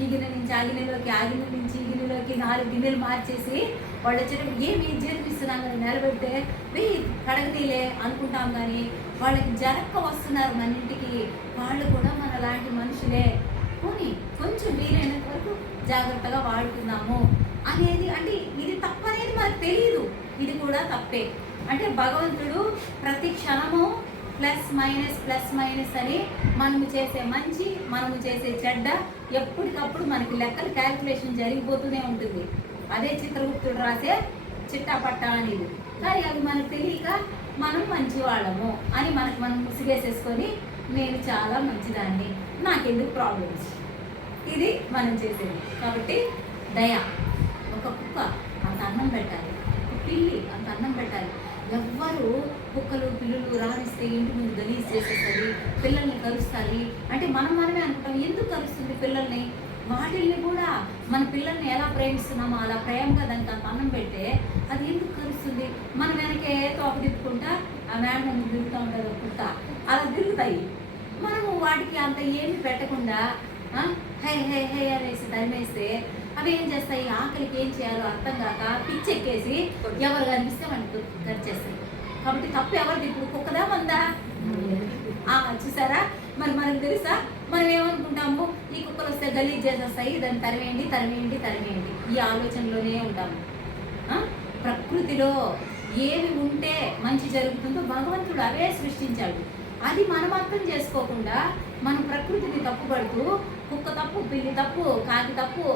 ఈ గిన్నె నుంచి ఆ గిన్నెలోకి, ఆ గిన్నె నుంచి ఈ గిన్నెలోకి 4 గిన్నెలు మార్చేసి వాళ్ళు వచ్చేటప్పుడు ఏమి జీర్ణిస్తున్నాం కానీ నిలబెడితే వెయ్యి కడగనీలే అనుకుంటాం. కానీ వాళ్ళకి జరక్క వస్తున్నారు మన ఇంటికి, వాళ్ళు కూడా మన లాంటి మనుషులే, పోనీ కొంచెం వీలైనంత వరకు జాగ్రత్తగా వాడుతున్నాము అనేది. అంటే ఇది తప్పనేది మనకు తెలియదు, ఇది కూడా తప్పే. అంటే భగవంతుడు ప్రతి క్షణము ప్లస్ మైనస్ అని మనము చేసే మంచి, మనము చేసే చెడ్డ ఎప్పటికప్పుడు మనకి లెక్కలు క్యాలిక్యులేషన్ జరిగిపోతూనే ఉంటుంది. అదే చిత్రగుప్తుడు రాసే చిట్టాపట్టా అనేది. కానీ అవి మనకు తెలియక మనం మంచివాళ్ళము అని మనం ముసిగేసేసుకొని నేను చాలా మంచిదాన్ని, నాకెందుకు ప్రాబ్లమ్స్, ఇది మనం చేసేది. కాబట్టి దయ. ఒక కుక్క అంత అన్నం పెట్టాలి, ఒక పిల్లి అంత అన్నం పెట్టాలి. ఎవ్వరు కుక్కలు పిల్లులు రాణిస్తే ఇంటి ముందు గలీజ్ చేసేస్తుంది, పిల్లల్ని కరుస్తుంది అంటే మనమే అనుకుంటాం ఎందుకు కరుస్తుంది పిల్లల్ని. వాటిల్ని కూడా మన పిల్లల్ని ఎలా ప్రేమిస్తున్నామో అలా ప్రేమగా దానికి అంత అన్నం పెడితే అది ఎందుకు కరుస్తుంది. మన వెనకే తోక తిప్పుకుంటా ఆ మేడ ముందు తిరుగుతూ ఉంటుంది కుక్క, అలా తిరుగుతాయి. మనము వాటికి అంత ఏమి పెట్టకుండా హై హై హై అనేసి తరిమేస్తే అవి ఏం చేస్తాయి, ఆకలికి ఏం చేయాలో అర్థం కాక పిచ్చెక్కేసి ఎవరు కనిపిస్తే మనకు గడిచేస్తాయి. కాబట్టి తప్పు ఎవరిది, ఇప్పుడు కుక్కదా మందా చూసారా. మరి మనకు తెలుసా, మనం ఏమనుకుంటాము, ఈ కుక్కలు వస్తే గలీజ్ చేసేస్తాయి, దాన్ని తరివేయండి ఈ ఆలోచనలోనే ఉంటాము. ప్రకృతిలో ఏవి ఉంటే మంచి జరుగుతుందో భగవంతుడు అవే సృష్టించాడు. అది మనం అర్థం చేసుకోకుండా మనం ప్రకృతిని తప్పుపడుతూ కుక్క తప్పు, పిల్లి తప్పు, కాకి తప్పు,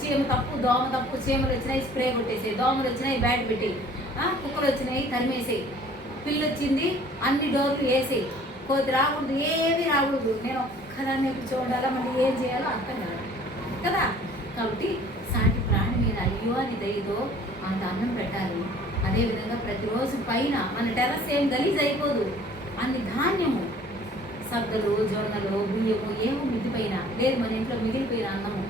చీమ తప్పు, దోమ తప్పు, చీమలు వచ్చినాయి స్ప్రే కొట్టేసాయి, దోమలు వచ్చినాయి బ్యాట్ పెట్టి, కుక్కలు వచ్చినాయి తరిమేసాయి, పిల్లి వచ్చింది అన్ని డోర్లు వేసేయి, కోతి రాకూడదు, ఏమీ రాకూడదు, నేను ఒక్కదాన్ని కూర్చోండాలా, మళ్ళీ ఏం చేయాలో అర్థం కాదు కదా. కాబట్టి సాటి ప్రాణి మీద అయ్యో అని దయతో అంత అన్నం పెట్టాలి. అదేవిధంగా ప్రతిరోజు పైన మన టెర్రస్ ఏం గలీజ్ అయిపోదు, అన్ని ధాన్యము, సద్దలు, జొన్నలు, బియ్యము ఏమో మిద్దిపైన లేదు, మన ఇంట్లో మిగిలిపోయిన అన్నము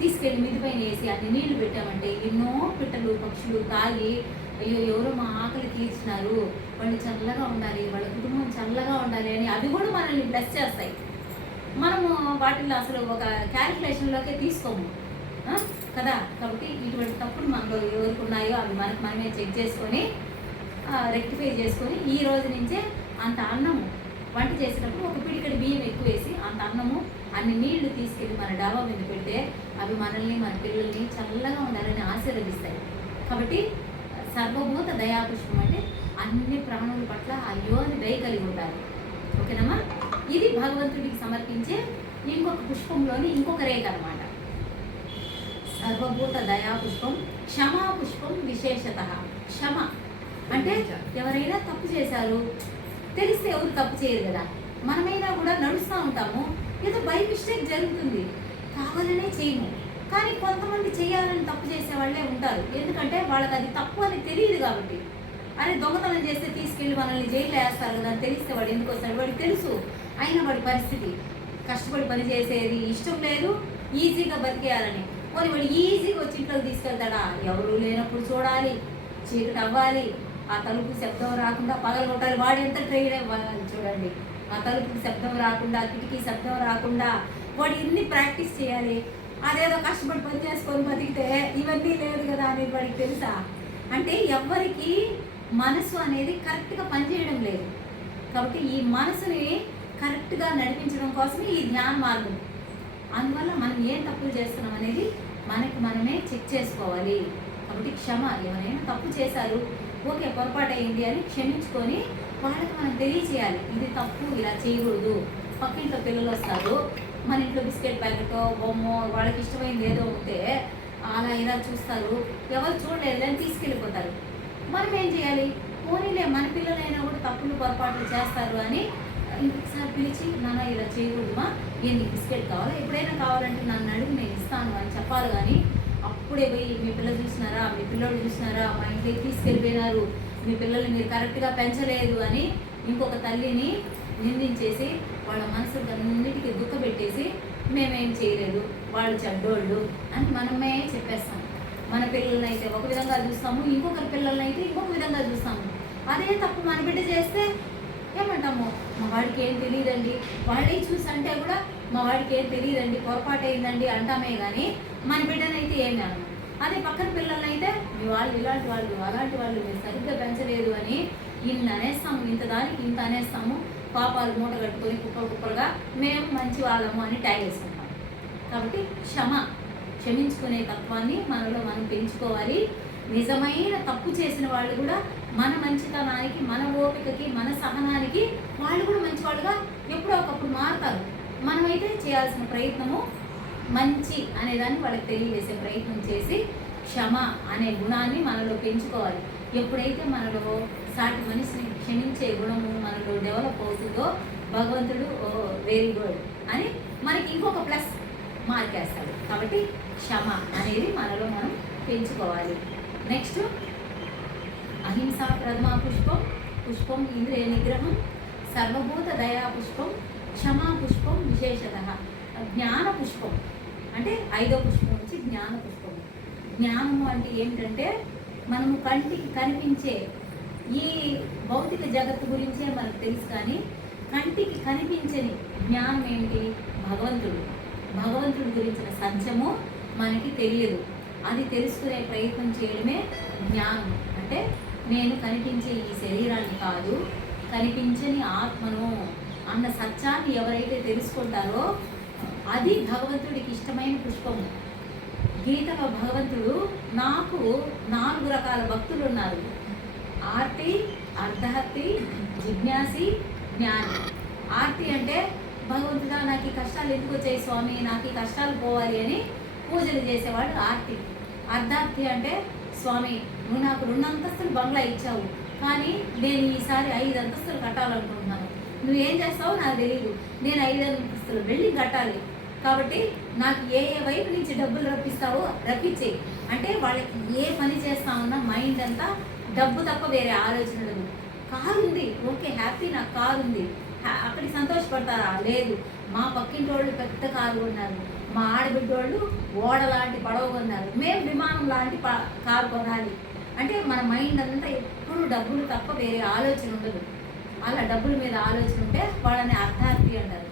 తీసుకెళ్ళి మిద్దిపైన వేసి అన్ని నీళ్లు పెట్టామంటే ఎన్నో పిట్టలు పక్షులు తాగి అయ్యో ఎవరో మా ఆకలి తీర్చినారు, వాళ్ళు చల్లగా ఉండాలి, వాళ్ళ కుటుంబం చల్లగా ఉండాలి అని అవి కూడా మనల్ని బ్లెస్ చేస్తాయి. మనము వాటిల్లో అసలు ఒక క్యాలిక్యులేషన్లోకే తీసుకోము కదా. కాబట్టి ఇటువంటి తప్పులు మనలో ఎవరికి ఉన్నాయో అవి మనమే చెక్ చేసుకొని రెక్టిఫై చేసుకొని ఈ రోజు నుంచే అంత అన్నము వంట చేసేటప్పుడు ఒక పిడికెడు బియ్యం ఎక్కువ వేసి అంత అన్నము అన్ని నీళ్లు తీసుకెళ్ళి మన డాబా మీద పెడితే అవి మనల్ని మన పిల్లల్ని చల్లగా ఉండాలని ఆశీర్వదిస్తాయి. కాబట్టి సర్వభూత దయాపుష్పం అంటే అన్ని ప్రాణుల పట్ల అయ్యో అని దయ కలిగి ఉండాలి. ఓకేనమ్మా. ఇది భగవంతుడికి సమర్పించే ఇంకొక పుష్పంలోని ఇంకొక రేఖ అనమాట. సర్వభూత దయాపుష్పం, క్షమా పుష్పం విశేషత. క్షమ అంటే ఎవరైనా తప్పు చేశారు తెలిస్తే ఎవరు తప్పు చేయరు కదా, మనమైనా కూడా నడుస్తూ ఉంటాము, ఏదో బై మిస్టేక్ జరుగుతుంది, కావాలనే చేయము. కానీ కొంతమంది చేయాలని తప్పు చేసే వాళ్ళే ఉంటారు, ఎందుకంటే వాళ్ళకి అది తప్పు అని తెలియదు కాబట్టి. అని దొంగతనం చేస్తే తీసుకెళ్ళి మనల్ని జైల్లో వేస్తారు కదా అని తెలిస్తే వాడు ఎందుకు వస్తాడు, వాడికి తెలుసు. అయినా వాడి పరిస్థితి కష్టపడి పని చేసేది ఇష్టం లేదు, ఈజీగా బతికేయాలని. పోనీ వాడు ఈజీగా వచ్చి ఇంట్లోకి తీసుకెళ్తాడా, ఎవరు లేనప్పుడు చూడాలి, చీకటి అవ్వాలి, ఆ తలుపు శబ్దం రాకుండా పగలు కొట్టాలి. వాడు ఎంత ట్రైన్ అవ్వాలి చూడండి, ఆ తలుపుకి శబ్దం రాకుండా, కిటికీ శబ్దం రాకుండా వాడు ఇన్ని ప్రాక్టీస్ చేయాలి. అదేదో కష్టపడి పని చేసుకొని బతికితే ఇవన్నీ లేదు కదా అనేది వాడికి తెలుసా. అంటే ఎవరికి మనసు అనేది కరెక్ట్గా పనిచేయడం లేదు. కాబట్టి ఈ మనసుని కరెక్ట్గా నడిపించడం కోసమే ఈ ధ్యాన మార్గం. అందువల్ల మనం ఏం తప్పులు చేస్తున్నాం అనేది మనకి మనమే చెక్ చేసుకోవాలి. కాబట్టి క్షమ, ఎవరైనా తప్పు చేశారు, ఓకే పొరపాటు అయింది అని క్షమించుకొని వాళ్ళకి మనం తెలియచేయాలి, ఇది తప్పు, ఇలా చేయకూడదు. పక్కింట్లో పిల్లలు వస్తారు, మన ఇంట్లో బిస్కెట్ ప్యాకెటో బొమ్మో వాళ్ళకి ఇష్టమైంది ఏదో ఉంటే అలా ఇలా చూస్తారు, ఎవరు చూడలేదు అని తీసుకెళ్ళిపోతారు. మనం ఏం చేయాలి, పోనీలే మన పిల్లలైనా కూడా తప్పులు పొరపాట్లు చేస్తారు అని ఇంకొకసారి పిలిచి నాన్న ఇలా చేయకూడదుమా, ఏంటి బిస్కెట్ కావాలా, ఎప్పుడైనా కావాలంటే నన్ను అడుగు నేను ఇస్తాను అని చెప్పాలి. కానీ అప్పుడే పోయి మీ పిల్లలు చూసినారా, మీ పిల్లలు చూసినారా, మా ఇంటికి తీసుకెళ్ళిపోయినారు, మీ పిల్లల్ని మీరు కరెక్ట్గా పెంచలేదు అని ఇంకొక తల్లిని నిందించేసి వాళ్ళ మనసుకు అన్నిటికీ దుఃఖపెట్టేసి మేమేం చేయలేదు, వాళ్ళు చెడ్డోళ్ళు అని మనమే చెప్పేస్తాం. మన పిల్లల్ని అయితే ఒక విధంగా చూస్తాము, ఇంకొకరి పిల్లల్ని అయితే ఇంకొక విధంగా చూస్తాము. అదే తప్పు మన బిడ్డ చేస్తే ఏమంటాము, మా వాడికి ఏం తెలియదండి, వాళ్ళే చూసి అంటే కూడా మా వాడికి ఏం తెలియదండి, పొరపాటు అయిందండి అంటామే కానీ మన బిడ్డనైతే ఏమి అనం. అదే పక్కన పిల్లలనైతే మీ వాళ్ళు ఇలాంటి వాళ్ళు అలాంటి వాళ్ళు మీరు సరిగ్గా పెంచలేదు అని ఇన్ని అనేస్తాము, ఇంత దానికి ఇంత అనేస్తాము, పాపాలు మూట కట్టుకొని కుప్పలుగా మేము మంచి వాళ్ళము అని ట్యాగ్ వేసుకుంటాం. కాబట్టి క్షమించుకునే తత్వాన్ని మనలో మనం పెంచుకోవాలి. నిజమైన తప్పు చేసిన వాళ్ళు కూడా మన మంచితనానికి, మన ఓపికకి, మన సహనానికి వాళ్ళు కూడా మంచివాళ్ళుగా ఎప్పుడో ఒకప్పుడు మారుతారు. మనమైతే చేయాల్సిన ప్రయత్నము మంచి అనేదాన్ని వాళ్ళకి తెలియజేసే ప్రయత్నం చేసి క్షమ అనే గుణాన్ని మనలో పెంచుకోవాలి. ఎప్పుడైతే మనలో సాటి మనిషిని క్షమించే గుణము మనలో డెవలప్ అవుతుందో భగవంతుడు వెరీ గుడ్ అని మనకి ఇంకొక ప్లస్ మార్క్ వేస్తాడు. కాబట్టి క్షమ అనేది మనలో మనం పెంచుకోవాలి. నెక్స్ట్ అహింసా ప్రథమా పుష్పం ఇంద్రియ నిగ్రహం, సర్వభూత దయా పుష్పం, క్షమా పుష్పం విశేషత. జ్ఞాన పుష్పం అంటే 5వ పుష్పం నుంచి జ్ఞాన పుష్పం. జ్ఞానము అంటే ఏమిటంటే మనము కంటికి కనిపించే ఈ భౌతిక జగత్తు గురించే మనకు తెలుసు, కానీ కంటికి కనిపించని జ్ఞానం ఏమిటి? భగవంతుడి గురించిన సత్యము మనకి తెలియదు. అది తెలుసుకునే ప్రయత్నం చేయడమే జ్ఞానం. అంటే నేను కనిపించే ఈ శరీరాన్ని కాదు, కనిపించని ఆత్మను అన్న సత్యాన్ని ఎవరైతే తెలుసుకుంటారో అది భగవంతుడికి ఇష్టమైన పుష్పము. గీతలో భగవంతుడు నాకు 4 రకాల భక్తులు ఉన్నారు: ఆర్తి, అర్ధహత్తి, జిజ్ఞాసి, జ్ఞాని. ఆర్తి అంటే భగవంతుడా నాకు ఈ కష్టాలు ఎందుకు వచ్చాయి స్వామి, నాకు ఈ కష్టాలు పోవాలి అని పూజలు చేసేవాడు ఆర్తి. అర్ధార్థి అంటే స్వామి నువ్వు నాకు 2 అంతస్తులు బంగ్లా ఇచ్చావు, కానీ నేను ఈసారి 5 అంతస్తులు కట్టాలనుకుంటున్నాను. నువ్వేం చేస్తావో నాకు తెలియదు, నేను 5 అంతస్తులు బిల్డింగ్ కట్టాలి, కాబట్టి నాకు ఏ వైపు నుంచి డబ్బులు రప్పించేయి అంటే వాళ్ళకి ఏ పని చేస్తామన్నా మైండ్ అంతా డబ్బు తప్ప వేరే ఆలోచన లేదు. కారు ఉంది, ఓకే హ్యాపీ, నాకు కారు ఉంది, అక్కడికి సంతోషపడతారా? లేదు. మా పక్కింటి వాళ్ళు పెద్ద కారు కొన్నారు, మా ఆడబిడ్డ వాళ్ళు ఓడ లాంటి పడవ కొన్నారు, మేము విమానం లాంటి కారు కొనాలి అంటే మన మైండ్ అంతా ఎప్పుడు డబ్బులు తప్ప వేరే ఆలోచన ఉండదు. అలా డబ్బుల మీద ఆలోచన ఉంటే వాళ్ళని అర్థార్థి అంటారు.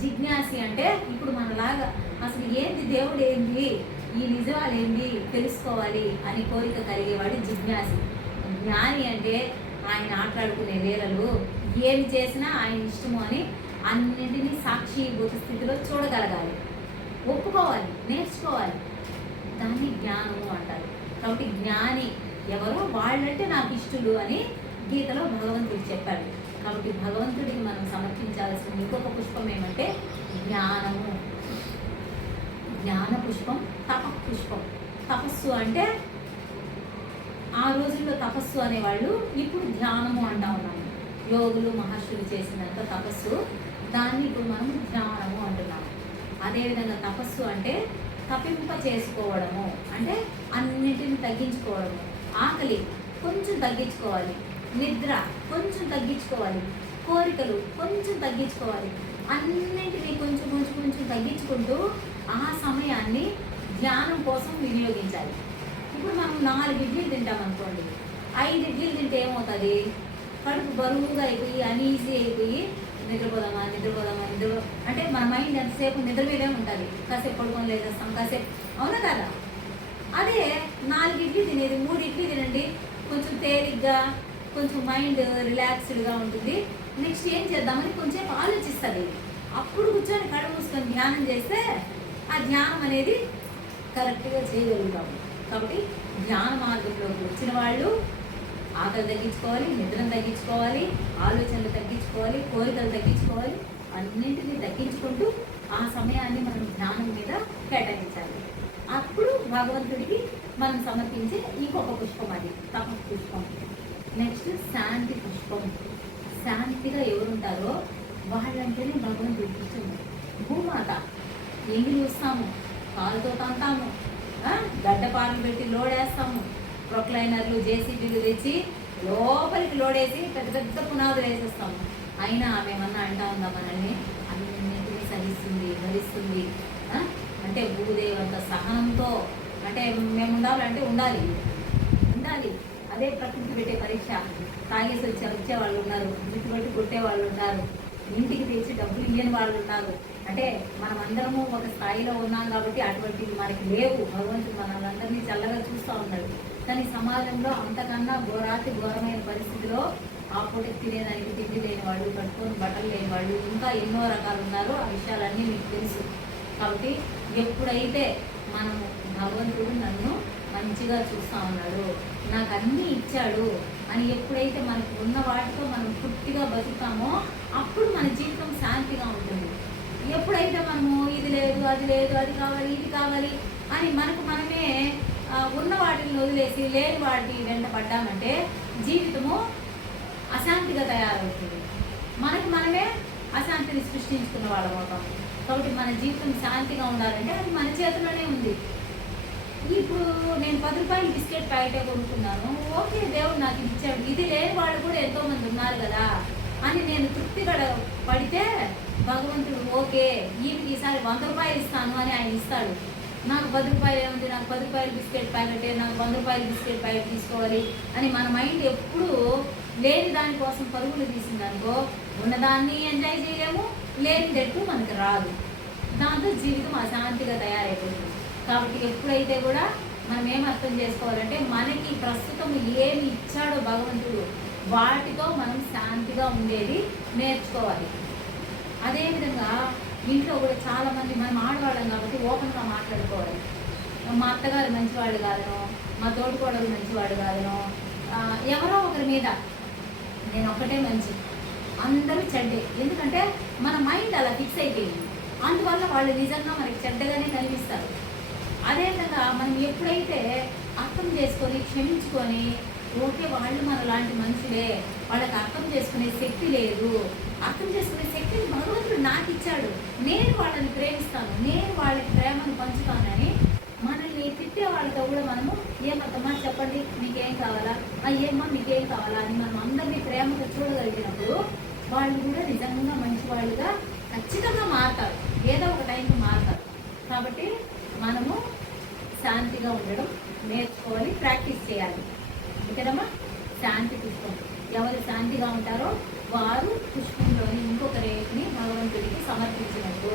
జిజ్ఞాసి అంటే ఇప్పుడు మనలాగా అసలు ఏంటి, దేవుడు ఏంటి, ఈ నిజాలు ఏంటి తెలుసుకోవాలి అని కోరిక కలిగేవాడు జిజ్ఞాసి. జ్ఞాని అంటే ఆయన ఆటలాడుకునే లీలలు ఏమి చేసినా ఆయన ఇష్టము అని అన్నింటినీ సాక్షిభూత స్థితిలో చూడగలగాలి, ఒప్పుకోవాలి, నేర్చుకోవాలి. దాన్ని జ్ఞానము అంటారు. కాబట్టి జ్ఞాని ఎవరో వాళ్ళంటే నాకు ఇష్టలు అని గీతలో భగవంతుడు చెప్పాడు. కాబట్టి భగవంతుడికి మనం సమర్పించాల్సిన ఇంకొక పుష్పం ఏమంటే జ్ఞానము. జ్ఞాన పుష్పం, పుష్పం. తపస్సు అంటే ఆ రోజుల్లో తపస్సు అనేవాళ్ళు, ఇప్పుడు ధ్యానము అంటా ఉన్నాము. యోగులు మహర్షులు చేసినంత తపస్సు, దాన్ని ఇప్పుడు మనం ధ్యానము అంటున్నాము. అదేవిధంగా తపస్సు అంటే తప్పింప చేసుకోవడము, అంటే అన్నింటిని తగ్గించుకోవడము. ఆకలి కొంచెం తగ్గించుకోవాలి, నిద్ర కొంచెం తగ్గించుకోవాలి, కోరికలు కొంచెం తగ్గించుకోవాలి. అన్నింటినీ కొంచెం కొంచెం కొంచెం తగ్గించుకుంటూ ఆ సమయాన్ని ధ్యానం కోసం వినియోగించాలి. ఇప్పుడు మనం 4 ఇడ్లీలు తింటాం అనుకోండి, 5 ఇడ్లీలు తింటే ఏమవుతుంది? కడుపు బరువుగా అయిపోయి అనీజీ అయిపోయి నిద్రపోదామా అంటే మన మైండ్ ఎంతసేపు నిద్ర మీదే ఉంటుంది. కాసేపు పడుకొని లేచేస్తాం, కాసేపు, అవునా కదా? అదే 4 ఇడ్లీ తినేది 3 ఇడ్లీ తినండి, కొంచెం తేలిగ్గా, కొంచెం మైండ్ రిలాక్స్డ్గా ఉంటుంది. నెక్స్ట్ ఏం చేద్దామని కొంచెం ఆలోచిస్తుంది. అప్పుడు కూర్చొని కళ్ళు మూసుకొని ధ్యానం చేస్తే ఆ ధ్యానం అనేది కరెక్ట్గా చేయగలుగుతాము. కాబట్టి ధ్యాన మార్గంలోకి వచ్చిన వాళ్ళు ఆకలి తగ్గించుకోవాలి, నిద్రను తగ్గించుకోవాలి, ఆలోచనలు తగ్గించుకోవాలి, కోరికలు తగ్గించుకోవాలి. అన్నింటినీ తగ్గించుకుంటూ ఆ సమయాన్ని మనం ధ్యానం మీద కేటాయించాలి. అప్పుడు భగవంతుడికి మనం సమర్పించే ఇంకొక పుష్పం అది పుష్పం. నెక్స్ట్ శాంతి పుష్పం. శాంతిగా ఎవరుంటారో వాళ్ళంటేనే భగవంతుడికి ఇష్టం. భూమాత ఎంగిలి వస్తాము, కాలుతో తంతాము, గడ్డపాలు పెట్టి లోడేస్తాము, ప్రొక్లైనర్లు జేసీబీలు తెచ్చి లోపలికి లోడేసి పెద్ద పెద్ద పునాదులు వేసేస్తాము. అయినా మేమన్నా అంటా ఉందా మనల్ని? అన్నింటినీ సహిస్తుంది, భరిస్తుంది. అంటే భూదేవంత సహనంతో, అంటే మేము ఉండాలంటే ఉండాలి. అదే ప్రకృతి పెట్టే పరీక్ష. తాగేసి వచ్చే వాళ్ళు ఉన్నారు, జుట్టుబట్టి కొట్టే వాళ్ళు ఉన్నారు, ఇంటికి తెచ్చి డబ్బులు ఇయ్యని వాళ్ళు ఉన్నారు. అంటే మనం అందరము ఒక స్థాయిలో ఉన్నాం కాబట్టి అటువంటివి మనకి లేవు. భగవంతుడు మనల్ని చల్లగా చూస్తూ ఉన్నాడు. కానీ సమాజంలో అంతకన్నా ఘోరమైన పరిస్థితిలో ఆ పూటకి తినేదానికి తిండి లేని వాళ్ళు, కట్టుకొని బట్టలు లేని వాళ్ళు, ఇంకా ఎన్నో రకాలు ఉన్నారు. ఆ విషయాలన్నీ మీకు తెలుసు. కాబట్టి ఎప్పుడైతే మనము భగవంతుడు నన్ను మంచిగా చూస్తూ ఉన్నాడు, నాకు అన్నీ ఇచ్చాడు అని ఎప్పుడైతే మనకు ఉన్న వాటితో మనం పూర్తిగా బతుకుతామో అప్పుడు మన జీవితం శాంతిగా ఉంటుంది. ఎప్పుడైతే మనము ఇది లేదు, అది లేదు, అది కావాలి, ఇది కావాలి అని మనకు మనమే ఉన్న వాటిని వదిలేసి లేని వాటి వెంట పడ్డామంటే జీవితము అశాంతిగా తయారవుతుంది. మనకు మనమే అశాంతిని సృష్టించుకున్న వాళ్ళం అవుతాం. కాబట్టి మన జీవితం శాంతిగా ఉండాలంటే అది మన చేతిలోనే ఉంది. ఇప్పుడు నేను 10 రూపాయలు బిస్కెట్ ప్యాకెటే కొనుక్కున్నాను, ఓకే దేవుడు నాకు ఇది ఇచ్చాడు, ఇది లేని వాళ్ళు కూడా ఎంతోమంది ఉన్నారు కదా అని నేను తృప్తిగా పడితే భగవంతుడు ఓకే ఈసారి 100 రూపాయలు ఇస్తాను అని ఆయన ఇస్తాడు. నాకు 10 రూపాయలు ఏముంది, నాకు 10 రూపాయలు బిస్కెట్ ప్యాకెటే, నాకు 100 రూపాయలు బిస్కెట్ ప్యాకెట్ తీసుకోవాలి అని మన మైండ్ ఎప్పుడు లేని దానికోసం పరుగులు తీసిందనుకో ఉన్నదాన్ని ఎంజాయ్ చేయలేము, లేనిదట్టు మనకు రాదు. దాంతో జీవితం అశాంతిగా తయారైపోతుంది. కాబట్టి ఎప్పుడైతే కూడా మనం ఏం అర్థం చేసుకోవాలంటే మనకి ప్రస్తుతం ఏమి ఇచ్చాడో భగవంతుడు వాటితో మనం శాంతిగా ఉండేది నేర్చుకోవాలి. అదేవిధంగా ఇంట్లో కూడా చాలామంది మనం ఆడవాళ్ళం కాబట్టి ఓపెన్గా మాట్లాడుకోవాలి. మా అత్తగారు మంచివాళ్ళు కాదనో, మా తోటికోడలు మంచివాడు కాదనో, ఎవరో ఒకరి మీద నేను ఒక్కటే మంచి, అందరూ చెడ్డే. ఎందుకంటే మన మైండ్ అలా ఫిక్స్ అయిపోయింది. అందువల్ల వాళ్ళు నిజంగా మనకి చెడ్డగానే కనిపిస్తారు. అదేవిధంగా మనం ఎప్పుడైతే అర్థం చేసుకొని క్షమించుకొని ఓకే వాళ్ళు మన లాంటి మనుషులే, వాళ్ళకి అర్థం చేసుకునే శక్తి లేదు, అర్థం చేసుకునే శక్తిని భగవంతుడు నాకు ఇచ్చాడు, నేను వాళ్ళని ప్రేమిస్తాను, నేను వాళ్ళకి ప్రేమను పంచుతానని మనల్ని తిట్టే వాళ్ళతో కూడా మనము ఏమత్తమ్మా చెప్పండి మీకేం కావాలా, ఏమ్మా మీకేం కావాలా అని మనం అందరినీ ప్రేమతో చూడగలిగినప్పుడు వాళ్ళు కూడా నిజంగా మంచి వాళ్ళుగా ఖచ్చితంగా మారుతారు, ఏదో ఒక టైంకి మారుతారు. కాబట్టి మనము శాంతిగా ఉండడం నేర్చుకోవాలి, ప్రాక్టీస్ చేయాలి. ఇక్కడమ్మా శాంతి పుష్పం, ఎవరు శాంతిగా ఉంటారో వారు పుష్పంలోని ఇంకొక రేటుని భగవంతుడికి సమర్పించినట్టు.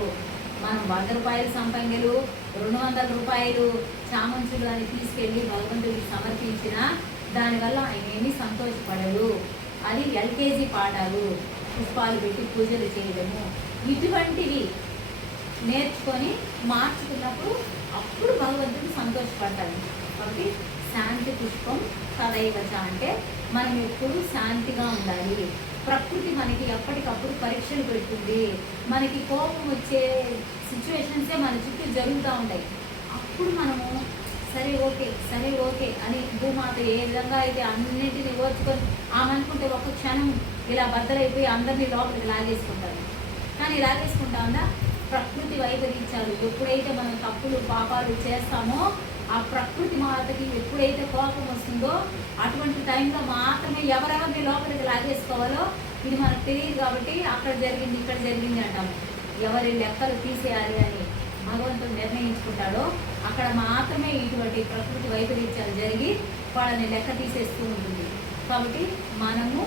మనం 100 రూపాయలు సంపంగిలు, 200 రూపాయలు చామంచులు అని తీసుకెళ్ళి భగవంతుడికి సమర్పించిన దానివల్ల ఆయన ఏమీ సంతోషపడడు. అది ఎల్కేజీ పాఠాలు, పుష్పాలు పెట్టి పూజలు చేయడము, ఇటువంటివి నేర్చుకొని మార్చుకున్నప్పుడు అప్పుడు భగవంతుడు సంతోషపడతాడు. కాబట్టి శాంతి పుష్పం తదైవచ అంటే మనం ఎప్పుడు శాంతిగా ఉండాలి. ప్రకృతి మనకి ఎప్పటికప్పుడు పరీక్షలు పెడుతుంది. మనకి కోపం వచ్చే సిచ్యువేషన్సే మన చుట్టూ జరుగుతూ ఉంటాయి. అప్పుడు మనము సరే ఓకే అని భూమాత ఏ విధంగా అయితే అన్నింటినీ ఓర్చుకొని ఆమె అనుకుంటే ఒక క్షణం ఇలా బద్దలైపోయి అందరినీ లోపలికి లాగేసుకుంటారు. కానీ లాగేసుకుంటా ఉందా ప్రకృతి వైపరీత్యాలు. ఎప్పుడైతే మనం తప్పులు పాపాలు చేస్తామో ఆ ప్రకృతి మాతకి ఎప్పుడైతే కోపం వస్తుందో అటువంటి టైంలో మాత్రమే ఎవరెవరిని లోపలికి లాగేసుకోవాలో ఇది మనకు తెలియదు. కాబట్టి అక్కడ జరిగింది ఇక్కడ జరిగింది అంటాము. ఎవరి లెక్కలు తీసేయాలి అని భగవంతుడు నిర్ణయించుకుంటాడో అక్కడ మాత్రమే ఇటువంటి ప్రకృతి వైపరీత్యాలు జరిగి వాళ్ళని లెక్క తీసేస్తూ ఉంటుంది. కాబట్టి మనము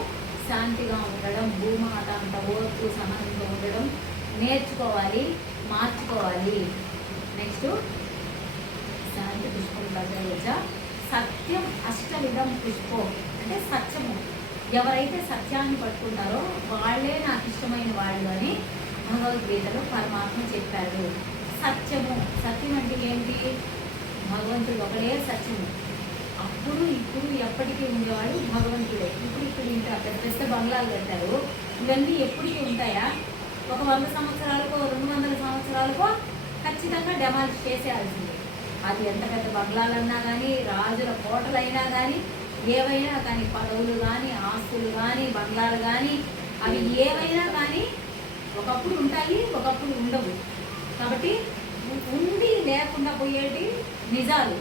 శాంతిగా ఉండడం, భూమాత అంత ఓర్పు సహనంతో ఉండడం నేర్చుకోవాలి, మార్చుకోవాలి. నెక్స్ట్ శాంతి పుష్పం తగ్గ సత్యం అష్టవిధం పుష్పం అంటే సత్యము. ఎవరైతే సత్యాన్ని పట్టుకుంటారో వాళ్ళే నాకు ఇష్టమైన వాళ్ళు అని భగవద్గీతలో పరమాత్మ చెప్పారు. సత్యము, సత్యం అంటే ఏంటి? భగవంతుడు ఒకడే సత్యము. అప్పుడు ఇప్పుడు ఎప్పటికీ ఉండేవాడు భగవంతుడే. ఇప్పుడు ఇంకా పెద్ద బంగ్లాలు కట్టారు, ఇవన్నీ ఎప్పటికీ ఉంటాయా? ఒక 100 సంవత్సరాలకో 200 సంవత్సరాలకో ఖచ్చితంగా డెమాలిష్ చేసేయాల్సిందే. అది ఎంత పెద్ద బంగ్లాలన్నా కానీ, రాజుల కోటలైనా కానీ, ఏవైనా కానీ, పదవులు కానీ, ఆస్తులు కానీ, బంగ్లాలు కానీ, అవి ఏవైనా కానీ ఒకప్పుడు ఉంటాయి, ఒకప్పుడు ఉండవు. కాబట్టి ఉండి లేకుండా పోయేటి నిజాలు,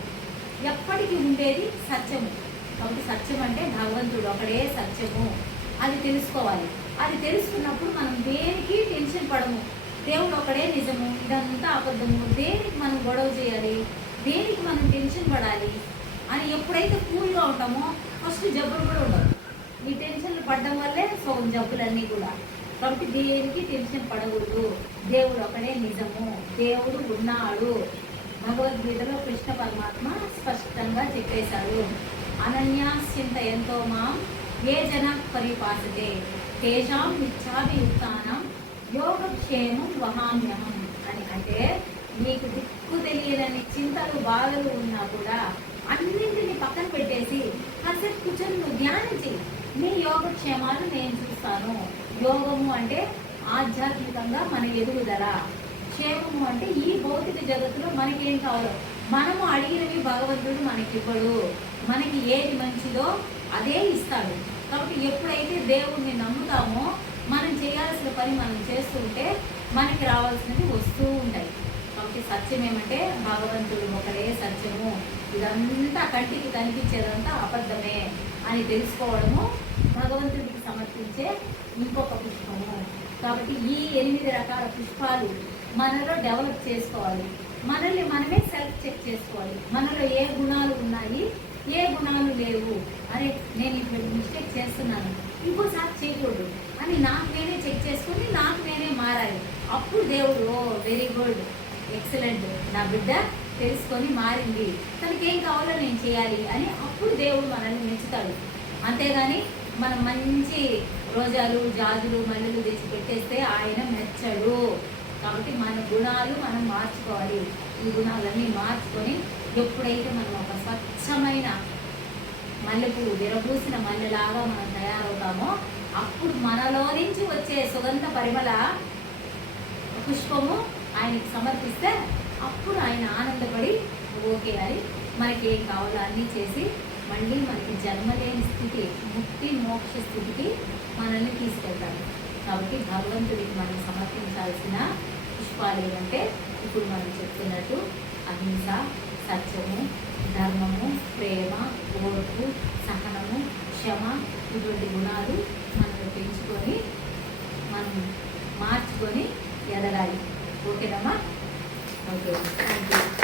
ఎప్పటికీ ఉండేది సత్యము. కాబట్టి సత్యం అంటే భగవంతుడు ఒకడే సత్యము, అది తెలుసుకోవాలి. అది తెలుసుకున్నప్పుడు మనం దేనికి టెన్షన్ పడము. దేవుడు ఒకడే నిజము, ఇదంతా అబద్ధము, దేనికి మనం గొడవ చేయాలి, దేనికి మనం టెన్షన్ పడాలి అని ఎప్పుడైతే కూల్గా ఉంటామో ఫస్ట్ జబ్బులు కూడా ఉండవు. ఈ టెన్షన్లు పడడం వల్లే జబ్బులన్నీ కూడా. కాబట్టి దేనికి టెన్షన్ పడకూడదు. దేవుడు ఒకడే నిజము, దేవుడు ఉన్నాడు. భగవద్గీతలో కృష్ణ పరమాత్మ స్పష్టంగా చెప్పేశాడు. అనన్యాశ్చింత ఎంతో మాం ఏ జన పరిపాసతే తేషాం నిత్యాభియుక్తానం యోగక్షేమం వహామ్యహం అని. అంటే మీకు దిక్కు తెలియని చింతలు బాధలు ఉన్నా కూడా అన్నింటినీ పక్కన పెట్టేసి కాసేపు కూర్చొని నువ్వు ధ్యానించి నీ యోగక్షేమాలు నేను చూస్తాను. యోగము అంటే ఆధ్యాత్మికంగా మన ఎదుగుదల, క్షేమము అంటే ఈ భౌతిక జగత్తులో మనకేం కావాలో మనము అడిగినవి భగవంతుడు మనకివ్వడు. మనకి ఏది మంచిదో అదే ఇస్తాడు. కాబట్టి ఎప్పుడైతే దేవుణ్ణి నమ్ముతామో మనం చేయాల్సిన పని మనం చేస్తుంటే మనకి రావాల్సినవి వస్తూ ఉంటాయి. కాబట్టి సత్యం ఏమంటే భగవంతుడు ఒకడే సత్యము, ఇదంతా కంటికి కనిపించేదంతా అబద్ధమే అని తెలుసుకోవడము భగవంతుడికి సమర్పించే ఇంకొక పుష్పము. కాబట్టి ఈ 8 రకాల పుష్పాలు మనలో డెవలప్ చేసుకోవాలి. మనల్ని మనమే సెల్ఫ్ చెక్ చేసుకోవాలి. మనలో ఏ గుణాలు ఉన్నాయి, ఏ గుణాలు లేవు. అరే నేను ఇప్పుడు మిస్టేక్ చేస్తున్నాను, ఇంకోసారి చేయకూడదు అని నాకు నేనే చెక్ చేసుకుని నాకు నేనే మారాలి. అప్పుడు దేవుడు ఓ వెరీ గుడ్, ఎక్సలెంట్, నా బిడ్డ తెలుసుకొని మారింది, తనకి ఏం కావాలో నేను చేయాలి అని అప్పుడు దేవుడు మనల్ని మెచ్చుతాడు. అంతేగాని మనం మంచి రోజాలు జాజులు మల్లెలు తెచ్చి పెట్టేస్తే ఆయన మెచ్చడు. కాబట్టి మన గుణాలు మనం మార్చుకోవాలి. ఈ గుణాలన్నీ మార్చుకొని ఎప్పుడైతే మనం ఒక స్వచ్ఛమైన మల్లెపూలు విరబూసిన మల్లెలాగా మనం తయారవుతామో అప్పుడు మనలో నుంచి వచ్చే సుగంధ పరిమళ పుష్పము ఆయనకి సమర్పిస్తే అప్పుడు ఆయన ఆనందపడి ఓకే అని మనకి ఏం కావాలో అన్నీ చేసి మళ్ళీ మనకి జన్మలేని స్థితి, ముక్తి మోక్ష స్థితికి మనల్ని తీసుకెళ్తాడు. కాబట్టి భగవంతుడికి మనం సమర్పించాల్సిన పుష్పాలు ఏమంటే ఇప్పుడు మనం చెప్తున్నట్టు అహింస, సత్యము, ధర్మము, ప్రేమ, ఓర్పు, సహనము, క్షమ, ఇటువంటి గుణాలు మనం పెంచుకొని మనం మార్చుకొని ఎదగాలి. ఓకేనమ్మా? Okay, thank you.